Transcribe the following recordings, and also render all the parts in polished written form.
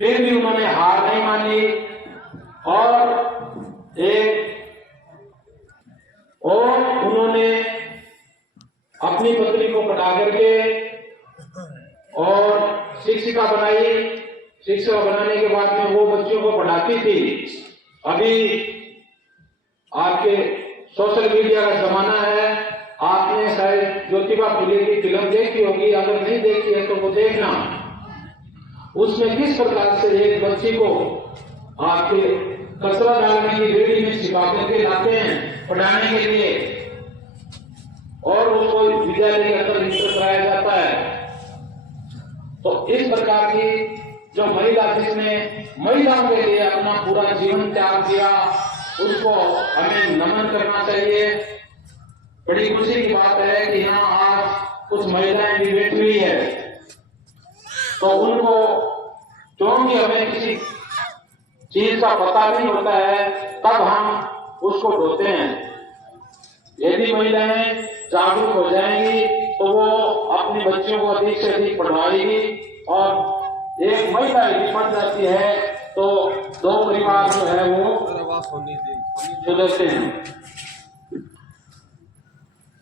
फिर भी उन्होंने हार नहीं मानी और उन्होंने अपनी पत्नी को पढ़ा करके और शिक्षिका बनाई। शिक्षिका बनाने के बाद में वो बच्चों को पढ़ाती थी। अभी आपके सोशल मीडिया का जमाना है, आपने शायद ज्योतिबा फुले की फिल्म देखी होगी, अगर नहीं देखी है तो वो देखना। उसमें किस प्रकार से एक बच्ची को आपके कचरा डालने की रेडी में छिपा करके लाते हैं पढ़ाने के लिए और उनको विद्यालय के अंदर इंटर कराया जाता है। तो इस प्रकार की जो महिला जिसने महिलाओं के लिए अपना पूरा जीवन त्याग दिया, उसको हमें नमन करना चाहिए। बड़ी खुशी की बात है कि यहाँ आज कुछ महिलाएं भी बैठी हुई है, तो उनको क्योंकि हमें किसी चीज का पता नहीं होता है तब हम उसको ढोते हैं। यदि महिलाएं जागरूक हो जाएंगी तो वो अपनी बच्चियों को अधिक से अधिक पढ़ाएगी और एक महिला यदि पढ़ जाती है तो दो परिवार जो है वो सुधरते हैं।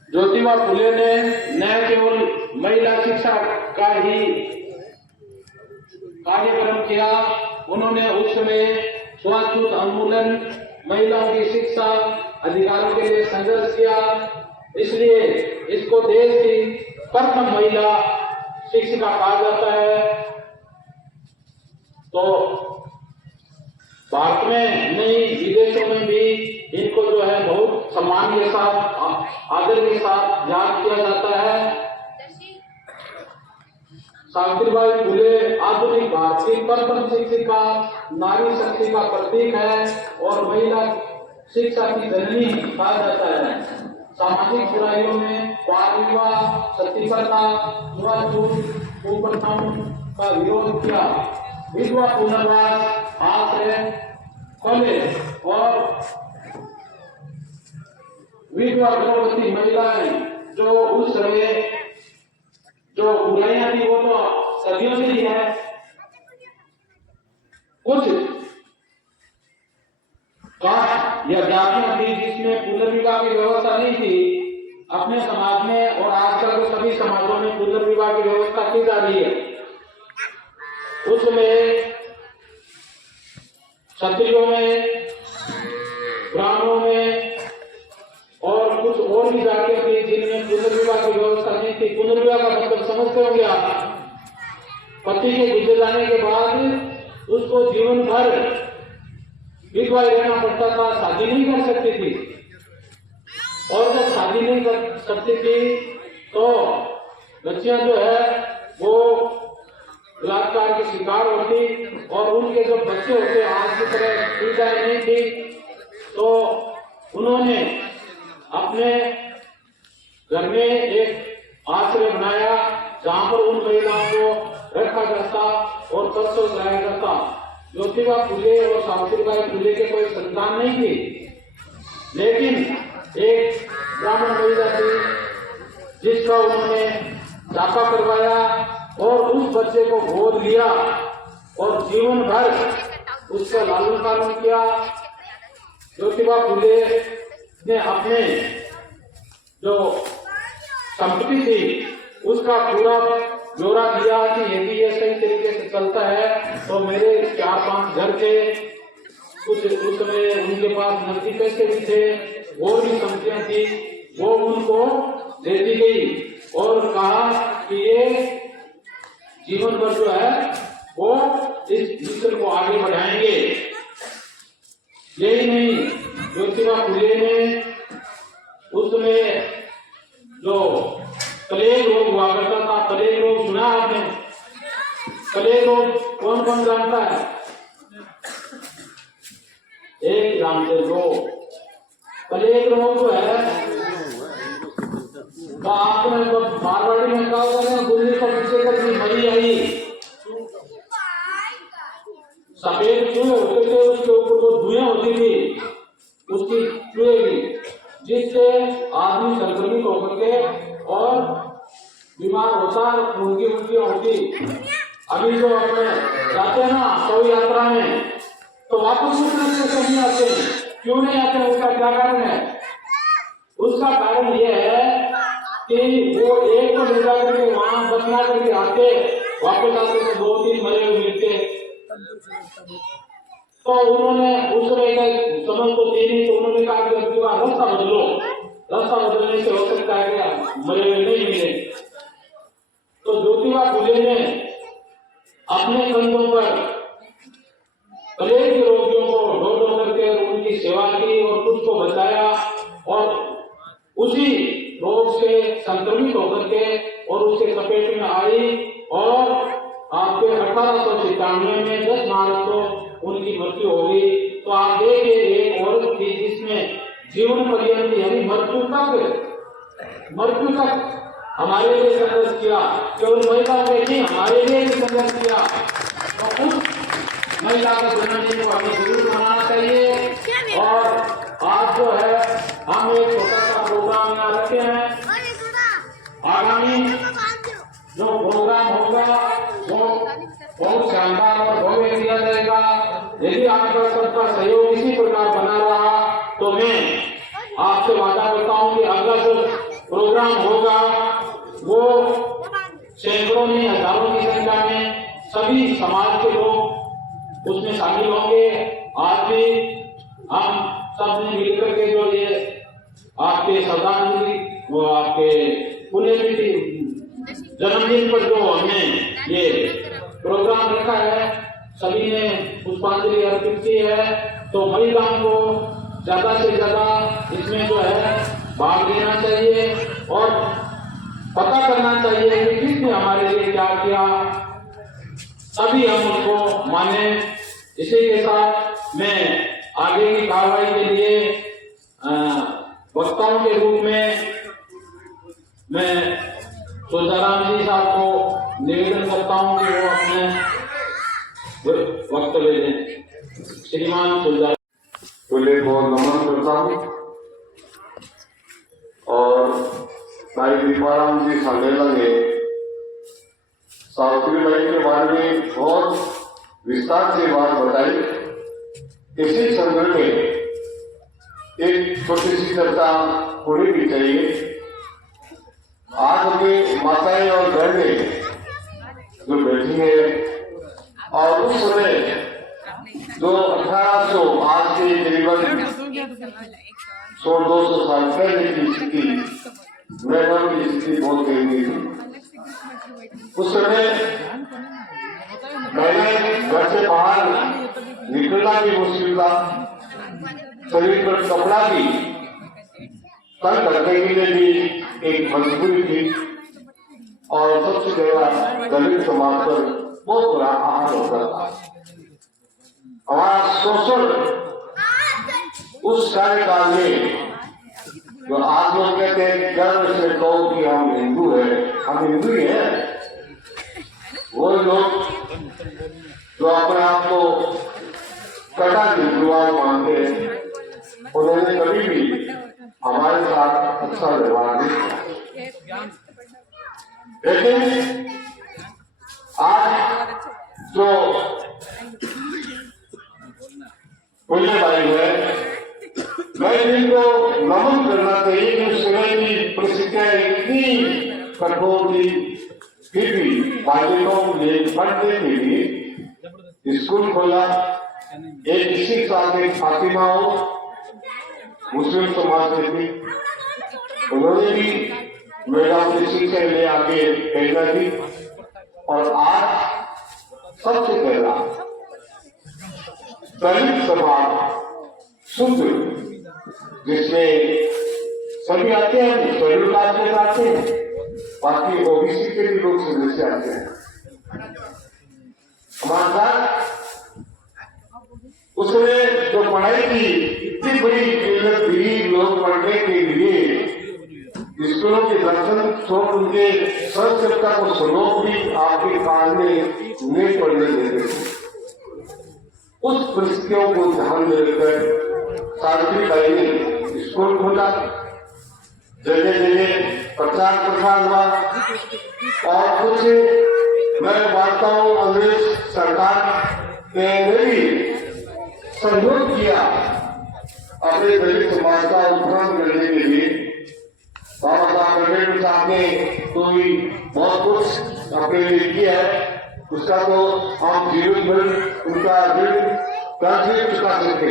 ज्योतिबा फुले ने न केवल महिला शिक्षा का ही कार्यक्रम किया, उन्होंने उस समय छुआछूत उन्मूलन, महिलाओं की शिक्षा अधिकारों के लिए संघर्ष किया। इसलिए इसको देश की प्रथम महिला शिक्षिका कहा जाता है। तो भारत में नहीं विदेशों में भी इनको जो है बहुत सम्मान के साथ, आदर के साथ याद किया जाता है। सावित्रीबाई फुले आधुनिक भारत की प्रथम शिक्षिका, नारी शक्ति का प्रतीक है और महिला शिक्षा की जननी कहा जाता है। सामाजिक बुराइयों में बाल विवाह, सती प्रथा, छुआछूत, कुप्रथाओं का विरोध किया। विधवा पुनर्वास, आश्रय खोले और विधवा गर्भवती महिलाएं जो उस समय जो बुराइयां थी वो तो सदियों से ही है। कुछ कास्ट या जातियां थी जिसमें पुनर्विवाह की व्यवस्था नहीं थी अपने समाज में, और आजकल तो सभी समाजों में पुनर्विवाह की व्यवस्था की जा रही है। उसमें क्षत्रियों में, ब्राह्मणों में और कुछ और भी जातियां थी जिनमें पुनर्विवाह की व्यवस्था नहीं थी। पुनर्विवाह का मतलब समझते होंगे आप, पति के गुजर जाने के बाद उसको जीवन भर विधवा रहना पड़ता था, शादी नहीं कर सकती थी। और जब शादी नहीं कर सकती थी तो बच्चियां जो है वो बलात्कार की शिकार होती और उनके जो बच्चे होते आज की तरह सुविधाएं नहीं थी, तो उन्होंने अपने घर में एक आश्रय बनाया जहां पर उन महिलाओं को रखा जाता और प्रसव कराया जाता। ज्योतिबा फुले और सावित्रीबाई फुले के कोई संतान नहीं थी, लेकिन एक ब्राह्मण महिला थी जिसका उन्होंने दाखा करवाया और उस बच्चे को गोद लिया और जीवन भर उसका लालन पालन किया। ज्योतिबा फुले ने अपने जो संपत्ति थी उसका पूरा ब्यौरा दिया कि यदि ये सही तरीके से चलता है तो मेरे 4-5 घर थे, कुछ उस समय उनके पास नकदी पैसे भी थे, और भी संपत्तियां थी, वो उनको दे दी गई और कहा कि ये जीवन भर जो है वो इस मिशन को आगे बढ़ाएंगे। यही नहीं, ज्योतिबा फुले ने उसमें जो प्लेग रोग हुआ करता था, प्लेग रोग सुना आपने? प्लेग रोग कौन कौन जानता है? एक जानते लोग। प्लेग रोग जो है तो आपने मारवाड़ी में कहा होगा, गुल्ली को पीछे करके मरी आई, सफेद चूहे होते थे, उसके ऊपर वो धुएं होती थी, उसकी चूहे की, जिससे आदमी संक्रमित होकर के और बीमार होता, उनकी होती। अभी जो अपने जाते हैं ना शव यात्रा में, तो वापस उस रास्ते से नहीं आते। क्यों नहीं आते? उसका क्या कारण है? उसका कारण यह है कि वो एक को ले जाकर के वहां दफना करके आते, वापस आते तो 2-3 मरे हुए मिलते। तो उन्होंने उस समझ को दी नहीं, तो उन्होंने कहा कि अब रास्ता बदलो। रास्ता बदलने से हो सकता है कि मरे हुए नहीं मिले। तो ज्योतिबा फुले ने अपने कंधों पर प्लेग के रोगियों को ढो ढो करके उनकी सेवा की और खुद को बचाया, और उसी रोग से संक्रमित होकर के और उसके चपेट में आई, और आपके 1897 में 10 मार्च को उनकी मृत्यु हो गई। तो आप देखिए, एक औरत थी जिसने जीवन पर्यंत यानी मृत्यु तक हमारे लिए संघर्ष किया। केवल महिलाओं के नहीं, हमारे लिए भी संघर्ष किया। तो उस महिला का जन्मदिन को हमें जरूर मनाना चाहिए। और आज जो है हम एक छोटा सा प्रोग्राम यहाँ रखे हैं। आगामी जो प्रोग्राम होगा वो बहुत शानदार और भव्य किया जाएगा। यदि आपका सबका सहयोग इसी प्रकार बना रहा तो मैं आपसे वादा करता हूँ कि अगला जो प्रोग्राम होगा वो सैकड़ों में, हजारों की संख्या में सभी समाज के लोग उसमें शामिल होंगे। आज भी हम सब ने मिलकर के जो ये आपके श्रद्धांजलि, वो आपके पुण्यतिथि जन्मदिन पर जो हमने ये प्रोग्राम रखा है, सभी ने पुष्पांजलि अर्पित की है। तो महिलाओं को ज्यादा से ज्यादा इसमें जो है भाग लेना चाहिए और पता करना चाहिए कि किसने हमारे लिए क्या किया, तभी हम उसको माने। इसी के साथ मैं आगे की कार्रवाई के लिए वक्ताओं के रूप में मैं तुलसीराम जी साहब को निवेदन करता हूं कि वो अपने वक्तव्य दें। श्रीमान तुलसीराम फुले को नमन करता हूँ और भाई दीपाराम जी सांडेला ने सावित्रीबाई के बारे में बहुत विस्तार से बात बताई। इसी संदर्भ में एक छोटी सी चर्चा होनी भी चाहिए। आज हमें माताएं और बहनें जो बैठी है और उस समय जो 1800 आज के करीबन 100-200 साल पहले की स्थिति, मैदान की स्थिति बहुत गहरी थी। उस समय महिलाएं घर से बाहर निकलना भी मुश्किल था। शरीर पर कपड़ा भी तंग करने के लिए भी एक मजबूरी थी और सबसे ज्यादा दलित समाज पर बहुत बुरा आहार होता था। हमारा शोषण उस कार्यकाल में, जो आज लोग कहते हैं गर्व से कहो कि हम हिंदू हैं, हम हिंदू ही हैं, वो लोग जो अपने आप को कटा हिंदुवाद मानते हैं, उन्होंने कभी भी हमारे साथ अच्छा व्यवहार नहीं किया। लेकिन आज जो पुण्यबाई है, मैं इनको नमन करना चाहिए कि उस समय की परिस्थितियां इतनी कठोर थी, फिर भी बालिकाओं ने पढ़ने के लिए स्कूल खोला। एक इसी साथ एक फातिमा हो, मुस्लिम समाज से थी, उन्होंने भी महिलाओं की शिक्षा ले आगे प्रेरणा दी। और आज सबसे पहला दलित समाज शुद्ध, जिसमें सभी आते हैं, शेड्यूल कास्ट में आते हैं, बाकी ओबीसी के भी लोग सदस्य आते हैं हमारे साथ। उसमें जो पढ़ाई की इतनी बड़ी किल्लत दी, लोग पढ़ने के लिए स्कूलों के दर्शन छोड़ उनके संस्कृता को श्लोक भी आपके कान में नहीं पढ़ने देते थे। उस परिस्थितियों को ध्यान में रखकर सावित्रीबाई ने स्कूल खोला, जगह जगह प्रचार प्रसार हुआ और कुछ मैं मानता हूँ अंग्रेज सरकार ने भी सहयोग किया अपने दलित समाज का उत्थान करने के लिए। बाबा साहब अम्बेडकर साहब ने तो बहुत कुछ अपने लिए किया है, उसका तो हम जीवन भर उनका ऋण कैसे चुका सकते।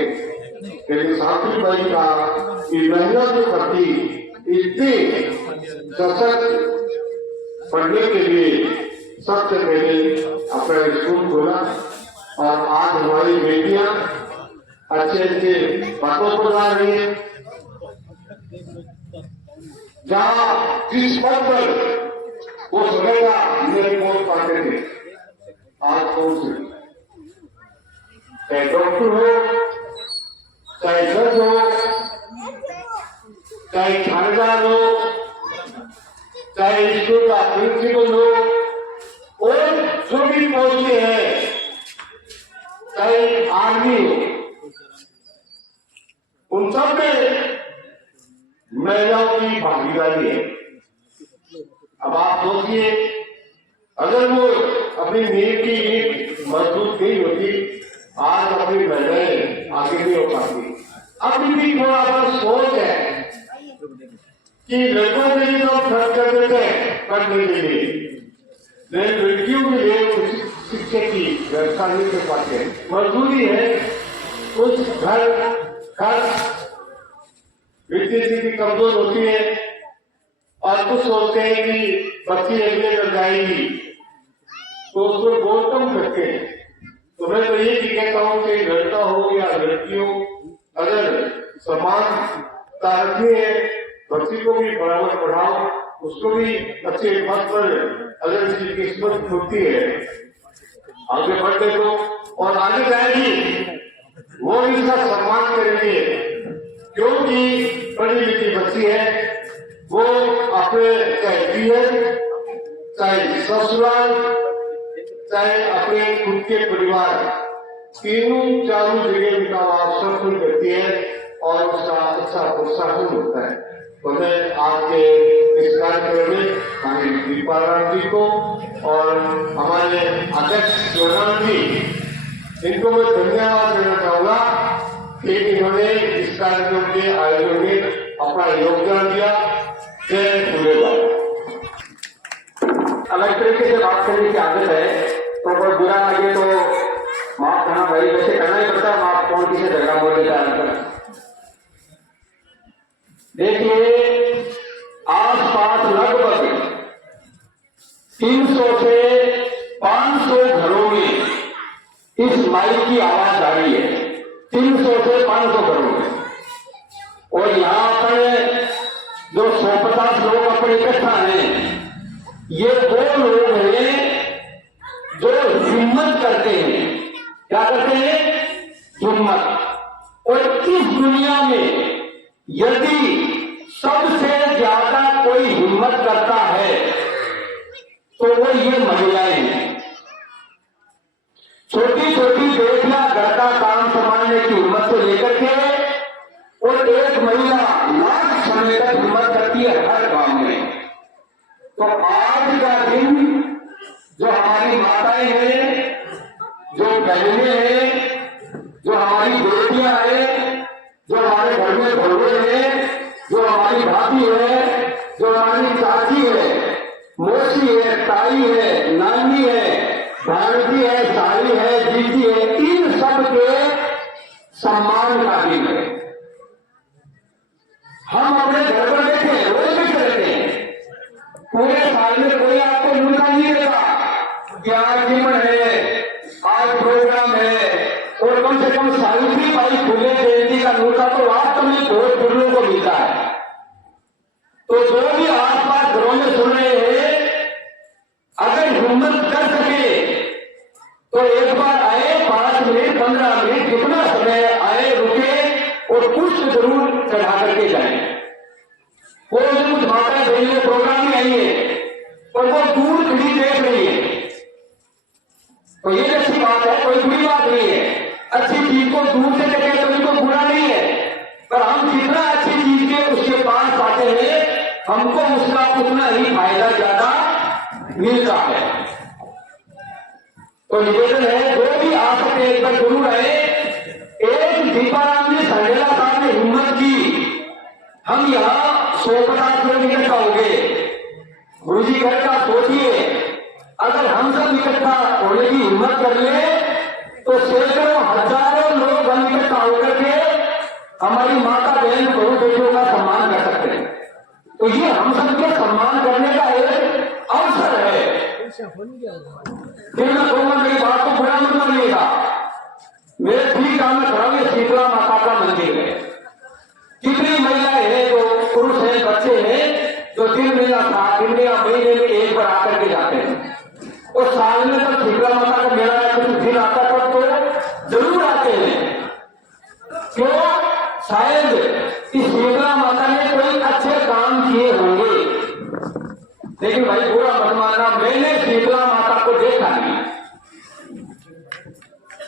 लेकिन सावित्रीबाई का ये महिला के प्रति इतने सशक्त पढ़ने के लिए सबसे पहले अपना स्कूल खोला और आज हमारी बेटियां अच्छे अच्छे पदों पर आ रही है। जहाँ जिस पद पर वो समय का मेरे वोट पाते थे, आज कौन से, चाहे डॉक्टर हो, चाहे जज हो, चाहे थानेदार हो, चाहे स्कूल का प्रिंसिपल हो, और जो भी पहुंचे हैं, चाहे आर्मी हो, उन सब में महिलाओं की भागीदारी है। अब आप सोचिए, अगर वो अपनी नींव की ईंट मजबूत नहीं होती, आज अपनी महिलाएं आगे नहीं हो पाती। अभी भी थोड़ा सा सोच है कि लड़कों के लिए तो खर्च कर देते हैं पढ़ने के लिए, लेकिन लड़कियों के लिए शिक्षा की व्यवस्था नहीं कर पाते। मजबूरी है, कुछ घर वित्तीय स्थिति कमजोर होती है और कुछ सोचते हैं कि बच्ची अगले लग जाएगी तो उसको बहुत कम करते हैं। तो मैं तो ये भी कहता हूँ कि लड़का हो या लड़की हो, अगर समानता रखनी है, बच्ची को भी बराबर पढ़ाओ, उसको भी अच्छे पद पर अगर इसकी किस्मत होती है आगे बढ़ने दो और आगे जाएगी, वो इसका सम्मान करेंगे। क्योंकि पढ़ी लिखी बच्ची है, वो अपने चाहे पीएम, चाहे ससुराल, चाहे अपने खुद के परिवार, तीनों चारों जगह उनका आश्वासन करती है और उसका अच्छा प्रोत्साहन होता है। तो मैं आपके इस कार्यक्रम में हमारी दीपाराम जी को और हमारे अध्यक्ष शिवराम जी, इनको मैं धन्यवाद देना चाहूंगा कि इन्होंने इस कार्यक्रम के आयोजन में अपना योगदान दिया। जय फूलेबाई। अलग तरीके से बात करने की आदत है, तो कोई बुरा लगे तो माफ करना भाई, वैसे करना ही पड़ता है। माफ कौन किसी झगड़ा बोल देता है। देखिए, आसपास लगभग 300 से 500 घरों में इस माइक की आवाज आ रही है। 300 से 500 घरों में, और यहाँ पर जो 150 लोग अपने इकट्ठा हैं, ये वो लोग हैं जो हिम्मत करते हैं। क्या करते हैं? हिम्मत। और इस दुनिया में यदि सबसे ज्यादा कोई हिम्मत करता है तो वो ये महिलाएं हैं। छोटी छोटी बेटियां घर का काम संभालने की हिम्मत से लेकर के, और एक महिला लाख समय तक हिम्मत करती है हर काम में। तो आज का दिन जो हमारी माताएं हैं, जो बहनें हैं, जो हमारी बेटियां हैं, जो हमारे घर में बड़े हैं, जो हमारी भाभी है, जो हमारी चाची है, मौसी है, ताई है, नानी है, भाभी है, साली है, दीदी है, इन सब के सम्मान का दिन है। हम अपने घर पर बैठे रोज भी करते हैं, पूरे साल में कोई आपको न्यूनतम नहीं देगा कि आज जीवन है, आज प्रोग्राम है, और कम से कम सावित्रीबाई फुले जयंती का न्यूनतम तो वास्तव में बहुत बुजुर्गों को मिलता है। तो जो भी आसपास घरों में सुन रहे हैं, अगर हिम्मत कर सके तो एक बार आए, 5 मिनट 15 मिनट कितना समय आए, रुके और पुष्प जरूर चढ़ा करके जाए। वो जो कुछ माताएं बहनें प्रोग्राम में आई है और वो दूर खड़ी देख रही है, तो ये अच्छी बात है, कोई बुरी बात नहीं है। अच्छी चीज को दूर से देखे तो इनको बुरा नहीं है, पर हम जितना अच्छी चीज के उसके पास आते हैं, हमको उसका उतना ही फायदा ज्यादा मिलता है। तो निवेदन है, जो भी आ सके लेकर जरूर आए। एक दीपाराम जी संडेला साहब ने हिम्मत की, हम यहाँ 150 किलोमीटर का हो गए। गुरु जी कहता सोचिए, अगर हम सब इकट्ठा होने की हिम्मत कर ले तो सैकड़ों हजारों लोग हम इकट्ठा होकर के हमारी माता बहन बहू बेटियों का सम्मान कर सकते हैं। तो ये हम सबके सम्मान करने का एक अवसर है। फिर मैं कहूंगा, मेरी बात को बुरा मत मानिएगा, मेरे ठीक सामने खड़ा हुआ शीतला माता का मंदिर है। कितनी महिलाएं हैं, जो पुरुष हैं, बच्चे हैं, जो 3 महीना 7 दिन या महीने में एक बार आकर के जाते हैं। और साल में जब शीतला माता का मेला या कुछ दिन आता तब तो जरूर आते हैं। क्यों? शायद इस शीतला माता ने कोई अच्छे काम किए होंगे। लेकिन भाई बुरा मत मानना, मैंने शीतला माता को देखा नहीं,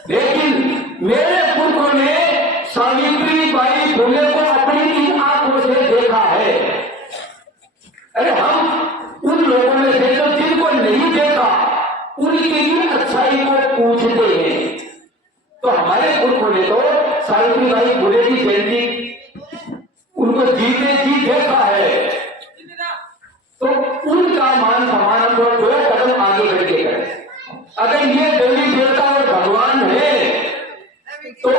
लेकिन मेरे पुत्र ने सावित्री बाई फुले को अपनी आंखों से देखा है। अरे हम उन लोगों में से जो जिनको नहीं देखा उनकी भी अच्छाई को पूछते हैं। तो हमारे पुरखों ने तो सावित्री बाई फुले की जयंती उनको जीते जी देखा है, तो उनका मान सम्मान हम लोग 2 कदम आगे बढ़ के करें। अगर ये देवी देवता और भगवान है तो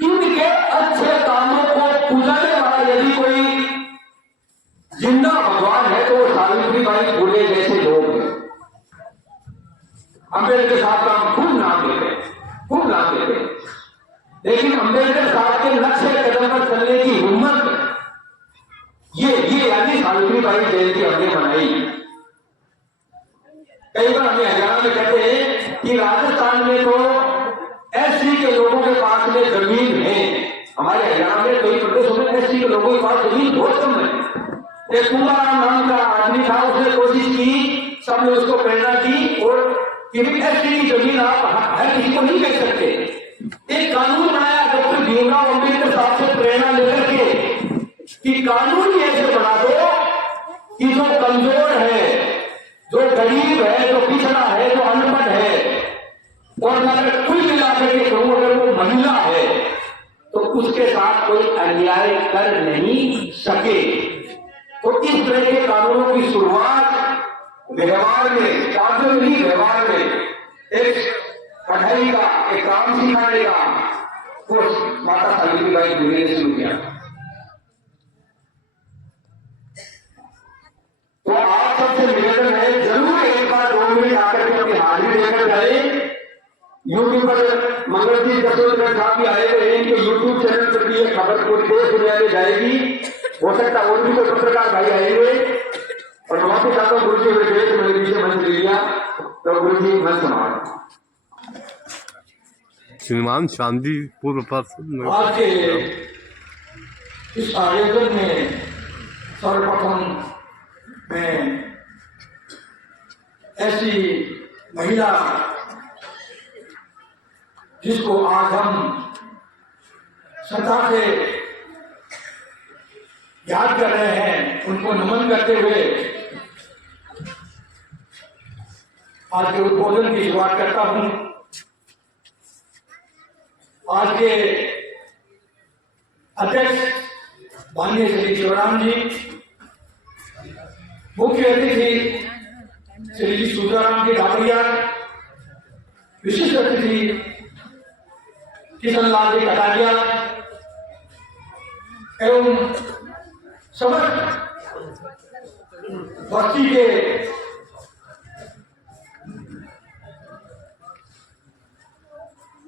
इनके अच्छे कामों को पूजाने वाला यदि कोई जिंदा भगवान है तो वो सावित्री बाई फुले जैसे लोग हैं। अम्बेडकर साहब का हम खूब नाम लेते हैं, खूब नाम लेते हैं, लेकिन अम्बेडकर साहब के लक्ष्य कदम पर चलने की हिम्मत ये यानी सावित्री बाई जयंती हमने मनाई। कई बार हमें हरियाणा में कहते हैं कि राजस्थान में तो एससी के लोगों के पास में जमीन है। हमारे हरियाणा में कई प्रदेशों में एससी के लोगों के पास जमीन बहुत कम है। एक कुमाराम नाम का आदमी था, उसने कोशिश की, सबने उसको प्रेरणा दी और एससी की जमीन आप हर किसी को नहीं कह सकते। एक कानून बनाया डॉक्टर भीमराव अम्बेडकर साहब से प्रेरणा लेकर के कि कानून ऐसे बना दो कि जो कमजोर है, जो गरीब है, जो पिछड़ा है, जो अनपढ़ है, और अगर कुल मिलाकर के कहूं अगर वो महिला है तो उसके साथ कोई अन्याय कर नहीं सके। तो इस तरह के कानूनों की शुरुआत व्यवहार में, कानूनी व्यवहार में एक पढ़ाई का, एक काम सिखाने का कोर्स माता सावित्री बाई फुले ने शुरू किया। तो आप सबसे निवेदन है, जरूर एक बार 2 मिनट आकर के अपनी हाजिरी देकर जाए। यूट्यूब पर मंगल जी कसोदकर साहब भी आए हुए हैं, इनके यूट्यूब चैनल पर भी ये खबर पूरी देश दुनिया में जाएगी। हो सकता है और भी कोई पत्रकार भाई आएंगे। और वहां पे चाहता हूँ गुरु जी मेरे देश में पीछे मंच लिया तो गुरु जी मंच संभाल। श्रीमान शांति पूर्व पार्षद आज के इस आयोजन में सर्वप्रथम मैं ऐसी महिला जिसको आज हम श्रद्धा से याद कर रहे हैं, उनको नमन करते हुए आज के उद्बोधन की शुरुआत करता हूं। आज के अध्यक्ष माननीय श्री शिवराम जी, मुख्य अतिथि श्री जी सुधाराम जी डाबरिया, विशिष्ट अतिथि किशन लाल जी कटारिया एवं समस्त बस्ती के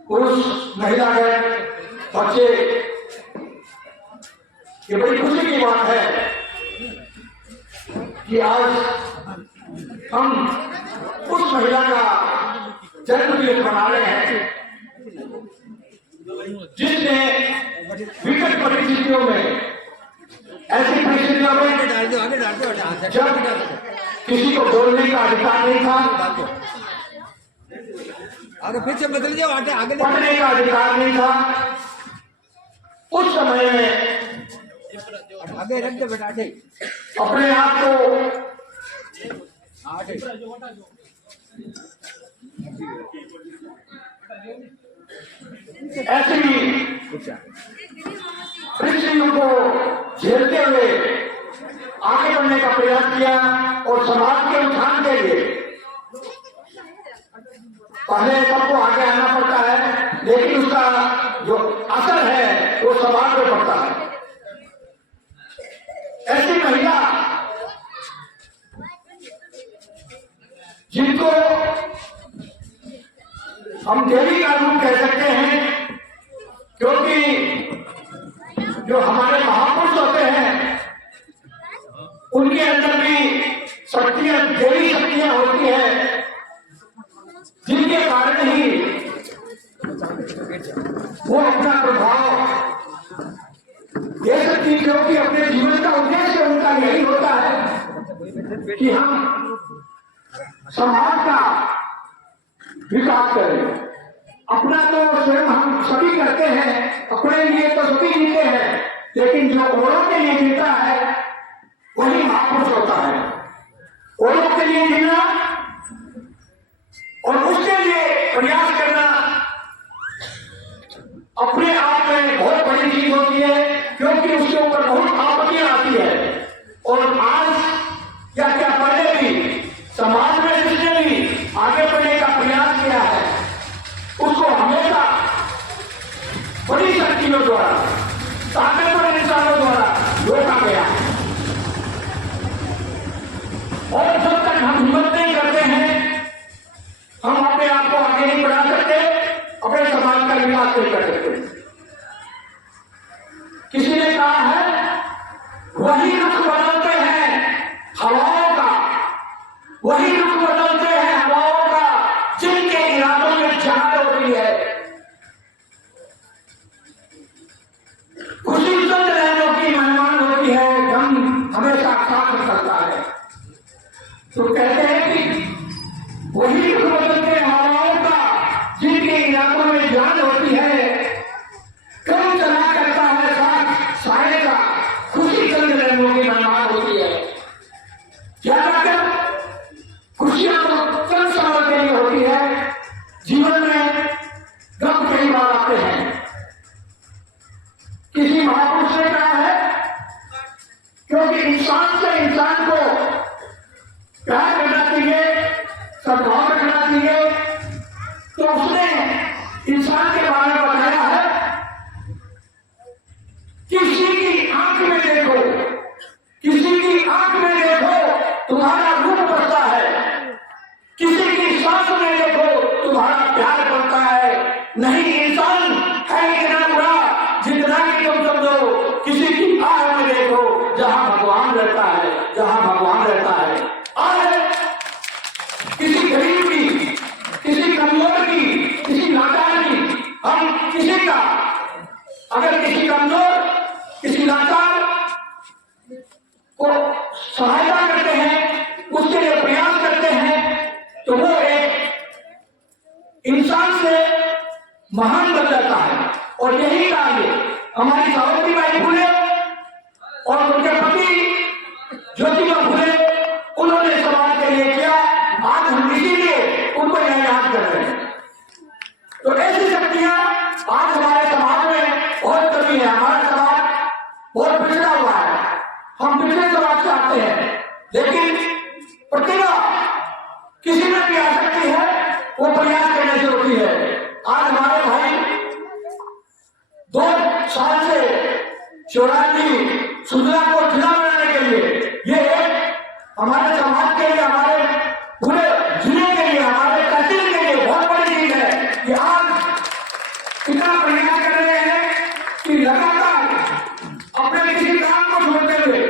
पुरुष महिलागण, बच्चे, ये बड़ी खुशी की बात है कि आज हम उस महिला का जन्मदिन मना रहे हैं जिसने विकट परिस्थितियों में, ऐसी परिस्थितियों में जब किसी को बोलने का अधिकार नहीं था, आगे फिर से बदल जाओ, आगे पढ़ने का अधिकार नहीं था, उस समय में आगे रख दे बेटा, आगे अपने आप को आगे ऐसी परिस्थितियों को झेलते हुए आगे बढ़ने का प्रयास किया और समाज के उत्थान के लिए पहले सबको आगे आना पड़ता है, लेकिन उसका जो असर है वो समाज में पड़ता है। ऐसी महिला जिनको हम देवी का रूप कह सकते हैं, क्योंकि जो हमारे महापुरुष होते हैं उनके अंदर भी शक्तियां, देवी शक्तियां होती है, जिनके कारण ही वो अपना प्रभाव दे सकती, क्योंकि अपने जीवन का उद्देश्य उनका यही होता है कि हम समाज का विकास करें। अपना तो स्वयं हम सभी करते हैं, अपने लिए तो सभी जीते हैं, लेकिन जो औरों के लिए जीता है वही महापुरुष होता है। औरों के लिए जीना और उसके लिए प्रयास करना अपने आप में बहुत बड़ी चीज होती है, क्योंकि उसके ऊपर बहुत आपत्तियां आती है। और आज या क्या पहले भी समाज में जिसने भी आगे बढ़ने का प्रयास किया है उसको हमेशा बड़ी शक्तियों द्वारा, ताकतवर इंसानों द्वारा रोका गया। और जब तक हम हिम्मत नहीं करते हैं, हम अपने आप को आगे नहीं बढ़ा सकते, अपने समाज का विकास नहीं कर सकते। किसी ने कहा है वही रुख बदलते हैं हवाओं का, वही रुख बदलते हैं हवाओं का जिनके इरादों में जान होती है। खुशी चंद रहनों की मेहमान होती है, गम हमेशा साथ करता है। तो कहते हैं कि वही रुख बदलते हैं हवाओं का जिनके इरादों में जान होती है, कम चला करता है साथ साए का, खुशी चंद रहनों की मेहमान होती है। ज्यादातर खुशियां तो चंद समय के लिए होती है, जीवन में गम कई बार आते हैं। किसी महापुरुष ने कहा है क्योंकि इंसान से इंसान को प्यार करना चाहिए, सद्भाव रखना चाहिए, तो उसने इंसान के बारे में बताया है किसी की आंख में देखो, किसी की आंख में देखो तुम्हारा रूप बढ़ता है, किसी की सांस में देखो तुम्हारा प्यार बढ़ता है। नहीं इंसान है इतना बुरा जितना कि तुम समझो। किसी की आंख में देखो जहां भगवान रहता है, जहां भगवान रहता है। आज किसी गरीब की, किसी कमजोर की, किसी लाचार की, हम किसी का अगर किसी कमजोर, किसी लाचार को सहायता करते हैं, उसके लिए प्रयास करते हैं, तो वो एक इंसान से महान बन जाता है। और यही कार्य हमारी सावित्रीबाई फुले और उनके पति ज्योतिबा फुले उन्होंने समाज के लिए किया। आज हम इसीलिए उनको याद कर रहे हैं। तो ऐसी शक्तियां आज हमारे समाज में बहुत कमी है। हमारा समाज बहुत पिछड़ा हुआ है, हम पिछले समाज से आते हैं, लेकिन प्रतिभा किसी में भी आ सकती है, वो प्रयास करने से होती है। आज हमारे भाई 2 साल से शिवराज सुंदरा को जिला बनाने के लिए, ये हमारे समाज के लिए, हमारे पूरे जिले के लिए, हमारे तहसील के लिए बहुत बड़ी चीज है कि आज इतना प्रयास कर रहे हैं कि लगातार अपने किसी काम को छोड़ते हुए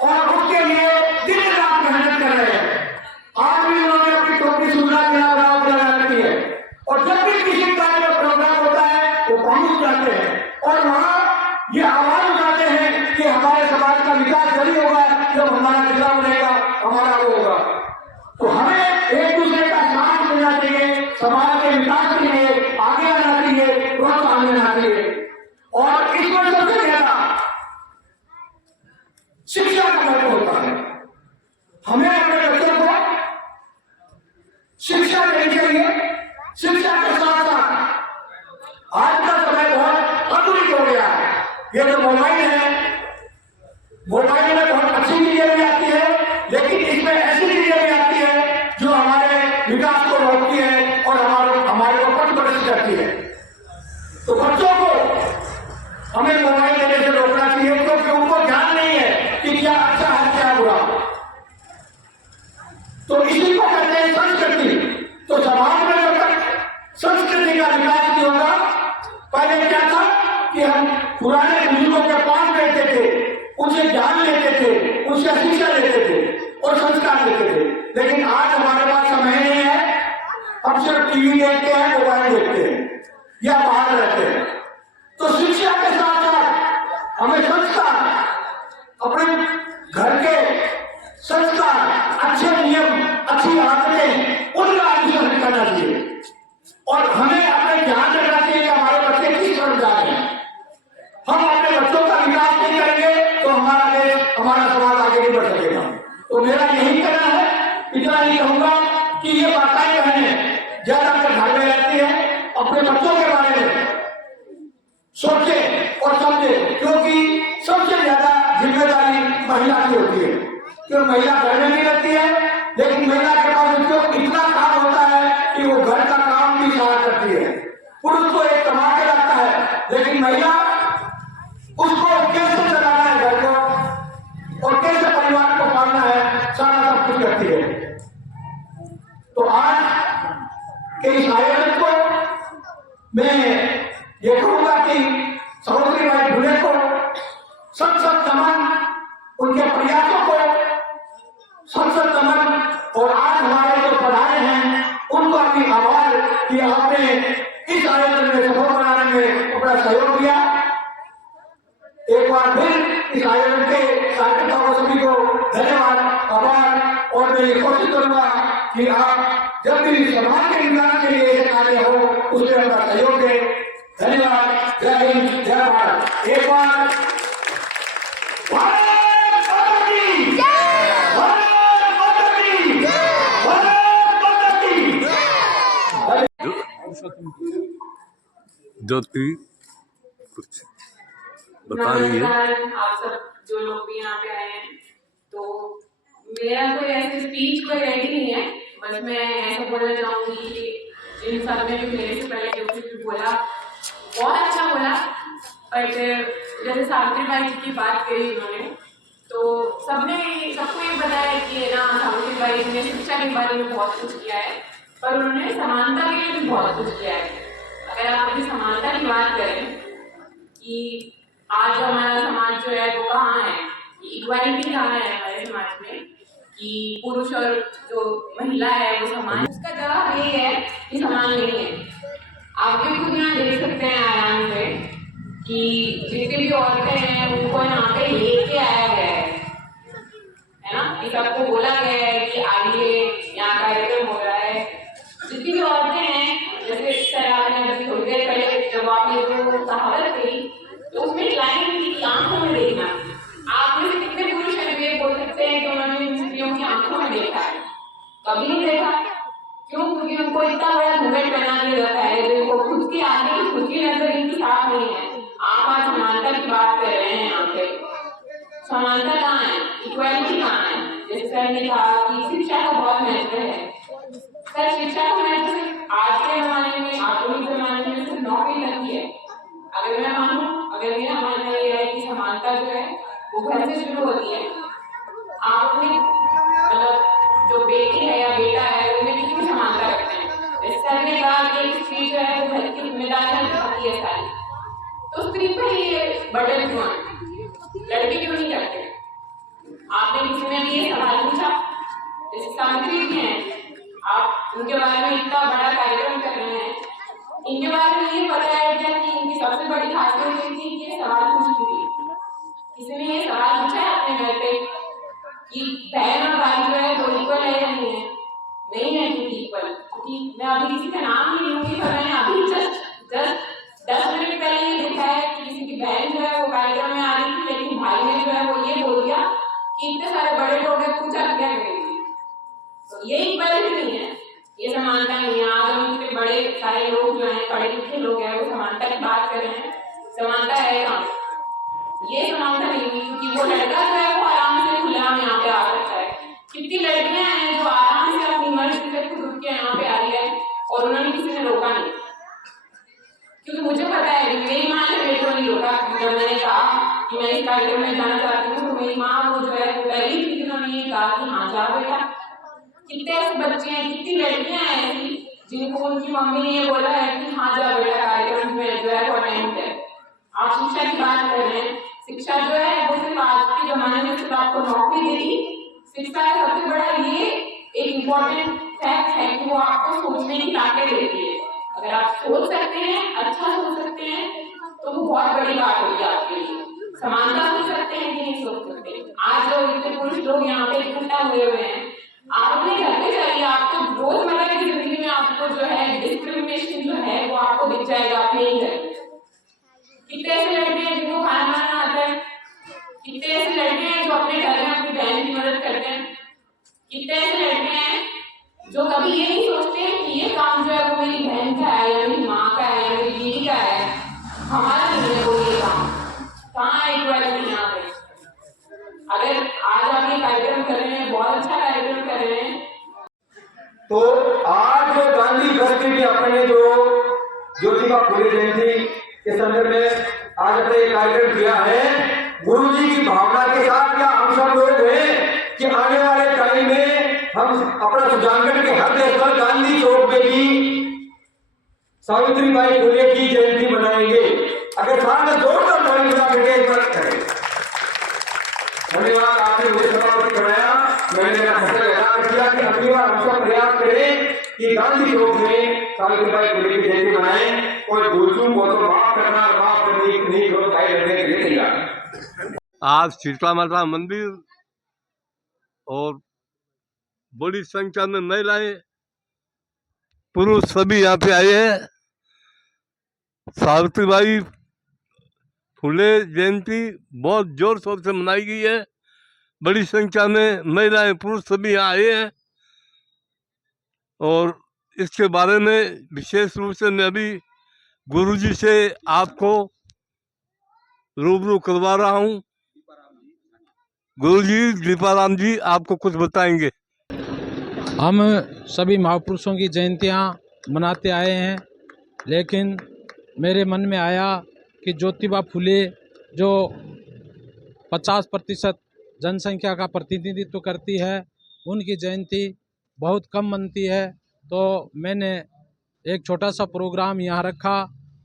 और उसके लिए दिन रात मेहनत कर रहे हैं। आज भी उन्होंने अपनी टोपी सुंदरा लगा रखी है और जब भी किसी तरह का प्रोग्राम होता है वो पहुंच जाते हैं और वहां ये आवाज उठाते हैं कि हमारे समाज का विकास जल्दी होगा जब हमारा जिला बनेगा, हमारा वो होगा। तो हमें एक दूसरे का साथ देना चाहिए, समाज के विकास के लिए आगे आना चाहिए, प्रोत्साहन देना आज का समय बहुत आधुनिक हो गया है। ये जो मोबाइल है, मोबाइल में बहुत अच्छी चीजें भी आती है, लेकिन इसमें ऐसी चीजें भी आती है जो हमारे विकास को रोकती है और हमारे को पथभ्रष्ट करती है। तो बच्चों को हमें मोबाइल लेने से रोकना चाहिए, क्योंकि उनको ज्ञान नहीं है कि क्या अच्छा है क्या बुरा। तो इसी को कहते हैं संस्कृति। तो समाज में जब तक संस्कृति का विकास नहीं होगा, पहले क्या था कि हम पुराने बुजुर्गों के पास बैठते थे, उनसे ज्ञान लेते थे, उनसे शिक्षा लेते थे और संस्कार लेते थे। लेकिन आज हमारे पास समय नहीं है, हम सिर्फ टीवी देखते हैं, मोबाइल देखते हैं या बाहर रहते हैं। तो शिक्षा के साथ साथ हमें संस्कार, अपने घर के संस्कार, अच्छे नियम, अच्छी आदतें, उनका अनुसरण करना चाहिए और हमें अपने ध्यान रखना चाहिए कि हमारे बच्चे किस तरफ जा रहे हैं। हम अपने बच्चों का विकास नहीं करेंगे तो हमारा देश, हमारा समाज आगे नहीं बढ़ सकेगा। तो मेरा यही कहना है, इतना ही कहूंगा कि ये माताएं बहनें ज्यादातर घर में रहती है, अपने बच्चों के बारे में सोचे और समझे, क्योंकि सबसे ज्यादा जिम्मेदारी महिला की होती है। क्योंकि महिला घर में नहीं रहती है, लेकिन महिला के पास उसको इतना काम होता है कि वो घर का काम भी सारा करती है। पुरुष को एक कमा के रखता है, लेकिन महिला उसको कैसे चलाना है घर को और कैसे परिवार को पालना है, सारा सब कुछ करती है। तो आज के इस आयोजन को मैं ये कहूंगा कि सावित्रीबाई फुले को सत नमन, उनके प्रयासों को सत नमन, और आज हमारे जो प्रधान हैं उनको अपनी आभार कि आपने इस आयोजन में सफल बनाने में अपना सहयोग दिया। एक बार फिर इस आयोजन के कार्यकर्ताओं सभी को धन्यवाद, आभार, और मैं ये कोशिश करूंगा कि आप जब भी समाज के विकास के लिए कार्य हो उसमें अपना सहयोग दें। धन्यवाद। जय हिंद, जय भारत। एक बार भारत माता की जय, भारत माता की जय, भारत माता की जय। ज्योति कुछ बता रही है। नमस्कार आप सब जो लोग भी यहाँ पे आए हैं। तो मेरा कोई ऐसे स्पीच कोई रेडी नहीं है, बस मैं ऐसा बोलना चाहूंगी कि जिन सब ने भी मेरे से पहले जो कुछ भी बोला बहुत अच्छा बोला, बट जैसे सावित्रीबाई जी की बात करी उन्होंने, तो सबको ये बताया कि ना सावित्रीबाई जी ने शिक्षा के बारे में बहुत कुछ किया है, पर उन्होंने समानता के लिए भी बहुत कुछ किया है। अगर आप अभी समानता की बात करें कि आज हमारा समाज जो है वो कहाँ है, इक्वालिटी कहाँ है हमारे समाज में, कि पुरुष और जो महिला है वो समान, उसका जवाब ये है कि समान नहीं है। आप भी खुद यहाँ देख सकते हैं आराम से कि जितनी भी औरतें हैं उनको यहाँ पे लेके आया गया है ना, कि सबको बोला गया है कि आगे यहाँ कार्यक्रम हो रहा है। जितनी भी औरतें हैं, जैसे सर आपने अभी थोड़ी देर पहले जब आपने जो कहावत कही तो उसमें एक लाइन थी कि आंखों में देखना। आप में से कितने पुरुष हैं ये बोल सकते हैं कि उन्होंने इन स्त्रियों की आंखों में देखा है? कभी नहीं देखा। क्यों? क्योंकि उनको इतना बड़ा घूंघट पहना दिया जाता है, देखो खुद की आगे खुद की नजर इनकी साफ नहीं है। आप आज समानता की बात कर रहे हैं, यहाँ पे समानता कहाँ है, इक्वालिटी कहाँ है? जैसे सर ने कहा कि शिक्षा का बहुत महत्व है। सर शिक्षा का महत्व सिर्फ आज के जमाने में, आधुनिक जमाने में सिर्फ नौकरी तक ही है। अगर मैं मानूं, अगर मेरा मानना ये है कि समानता जो है वो घर से शुरू होती है। आप अपनी मतलब जो बेटी है या बेटा है उनमें कितनी समानता रखते हैं। जैसे सर ने कहा कि एक स्त्री जो है वो घर की जिम्मेदारियां निभाती है सारी, तो स्त्री पर ये बर्डन क्यों है, लड़के क्यों नहीं करते? आपने किसी ने भी ये सवाल पूछा? जैसे सावित्री जी हैं, आप उनके बारे में इतना बड़ा कार्यक्रम कर रहे हैं, इनके बारे में ये बताया गया कि इनकी सबसे बड़ी खासियत ये थी कि ये सवाल पूछती थी। किसी ने ये सवाल पूछा है अपने घर पे कि बहन और भाई जो है वो इक्वल है या नहीं है? नहीं है क्योंकि इक्वल, क्योंकि मैं अभी किसी का नाम नहीं लूंगी, पर मैंने अभी जस्ट 10 मिनट पहले ये देखा है कि किसी की बहन जो है वो कार्यक्रम में आ रही थी, लेकिन भाई ने जो है वो ये बोल दिया कि इतने सारे बड़े लोग हैं, पूछा क्या करेंगे? तो ये इक्वलिटी नहीं है, ये समानता नहीं है। आज हम इतने बड़े सारे लोग जो हैं, पढ़े लिखे लोग हैं, वो समानता समानता है कहाँ? ये समानता नहीं हुई, क्योंकि वो लड़का जो है वो आराम से खुलेआम यहाँ पे आ सकता है। कितनी लड़कियां हैं जो आराम से अपनी मर्जी से खुद उठ के यहाँ पे आ रही है और उन्होंने किसी ने रोका नहीं, क्योंकि मुझे पता है कि मेरी माँ ने मेरे को नहीं रोका। जब मैंने कहा कि मैं इस कार्यक्रम में जाना चाहती हूँ, तो मेरी माँ वो जो है पहली थी जिन्होंने ये कहा कि हाँ जा बेटा। कितने ऐसे बच्चे हैं, कितनी लड़कियां हैं ऐसी जिनको उनकी मम्मी ने ये बोला है कि हाँ जा बेटा कार्यक्रम में जो है वो अटेंड है। आप शिक्षा की बात कर रहे हैं, शिक्षा जो है वो सिर्फ आज के जमाने में सिर्फ आपको नौकरी देगी। शिक्षा का सबसे बड़ा ये एक इम्पोर्टेंट फैक्ट है कि वो आपको सोचने की ताकत देती है। अगर आप सोच सकते हैं, अच्छा सोच सकते हैं, तो वो बहुत बड़ी बात होगी आपके लिए। समानता सोच सकते हैं कि नहीं सोच सकते। आज जो इतने पुरुष लोग यहाँ पे इकट्ठा हुए हैं, आप अपने घर पे जाइए, आपको रोजमर्रा की जिंदगी में आपको जो है डिस्क्रिमिनेशन जो है वो आपको दिख जाएगा अपने ही घर। कितने ऐसे लड़के हैं जिनको खाना बनाना आता है, कितने ऐसे लड़के हैं जो अपने घर में अपनी बहन की मदद करते हैं, कितने ऐसे लड़के हैं जो कभी ये नहीं सोचते कि ये काम जो है वो मेरी बहन का है या मेरी माँ का है या मेरी दीदी का है, हमारा नहीं है कोई ये काम। कहाँ इक्वालिटी यहाँ पे? अगर आज आप ये कार्यक्रम कर रहे हैं, बहुत अच्छा कार्यक्रम कर रहे हैं। तो आज जो गांधी बस्ती में अपने जो ज्योतिबा फुले जयंती के संदर्भ में आज अपने ये कार्यक्रम किया है, गुरु जी की भावना के साथ क्या हम सब लोग हैं कि आने वाले टाइम में हम अपना सुजानगढ़ के हर देश पर गांधी चौक में भी सावित्रीबाई फुले की जयंती मनाएंगे। अगर साथ जोरदार ताली बजा करके एक बार करें। धन्यवाद, आपने मुझे सभापति बनाया, मैंने मेरा हौसला एलान किया कि अगली बार हम सब प्रयास करें कि गांधी चौक में सावित्रीबाई फुले की जयंती मनाएं। और भूल को तो माफ करना, माफ करने नहीं करो, भाई करने के लिए तैयार। आज शीतला माता मंदिर और बड़ी संख्या में महिलाएं पुरुष सभी यहाँ पे आए हैं। सावित्रीबाई फुले जयंती बहुत जोर शोर से मनाई गई है। बड़ी संख्या में महिलाएं पुरुष सभी यहाँ आए हैं और इसके बारे में विशेष रूप से मैं अभी गुरुजी से आपको रूबरू करवा रहा हूँ। गुरुजी दीपाराम जी आपको कुछ बताएंगे। हम सभी महापुरुषों की जयंतियाँ मनाते आए हैं, लेकिन मेरे मन में आया कि ज्योतिबा फुले जो 50% जनसंख्या का प्रतिनिधित्व करती है, उनकी जयंती बहुत कम मनती है। तो मैंने एक छोटा सा प्रोग्राम यहाँ रखा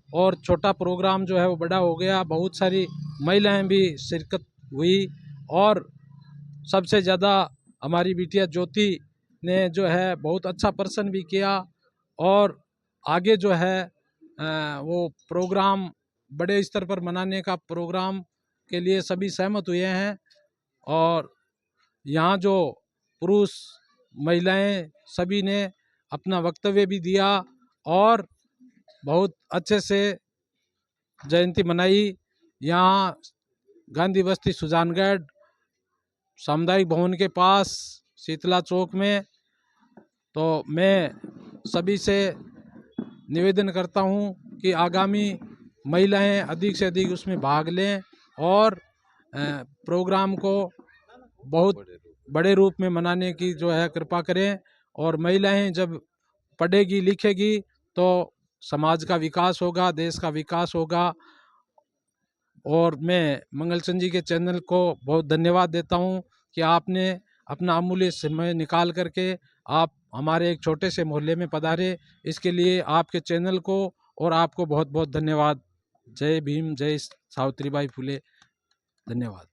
और छोटा प्रोग्राम जो है वो बड़ा हो गया। बहुत सारी महिलाएं भी शिरकत हुई और सबसे ज़्यादा हमारी बिटिया ज्योति ने जो है बहुत अच्छा प्रश्न भी किया और आगे जो है वो प्रोग्राम बड़े स्तर पर मनाने का प्रोग्राम के लिए सभी सहमत हुए हैं। और यहाँ जो पुरुष महिलाएं सभी ने अपना वक्तव्य भी दिया और बहुत अच्छे से जयंती मनाई। यहाँ गांधी बस्ती सुजानगढ़ सामुदायिक भवन के पास शीतला चौक में। तो मैं सभी से निवेदन करता हूँ कि आगामी महिलाएं अधिक से अधिक उसमें भाग लें और प्रोग्राम को बहुत बड़े रूप में मनाने की जो है कृपा करें। और महिलाएं जब पढ़ेगी लिखेगी तो समाज का विकास होगा, देश का विकास होगा। और मैं मंगलचंद जी के चैनल को बहुत धन्यवाद देता हूं कि आपने अपना अमूल्य समय निकाल करके आप हमारे एक छोटे से मोहल्ले में पधारे। इसके लिए आपके चैनल को और आपको बहुत बहुत धन्यवाद। जय भीम, जय सावित्रीबाई फुले। धन्यवाद।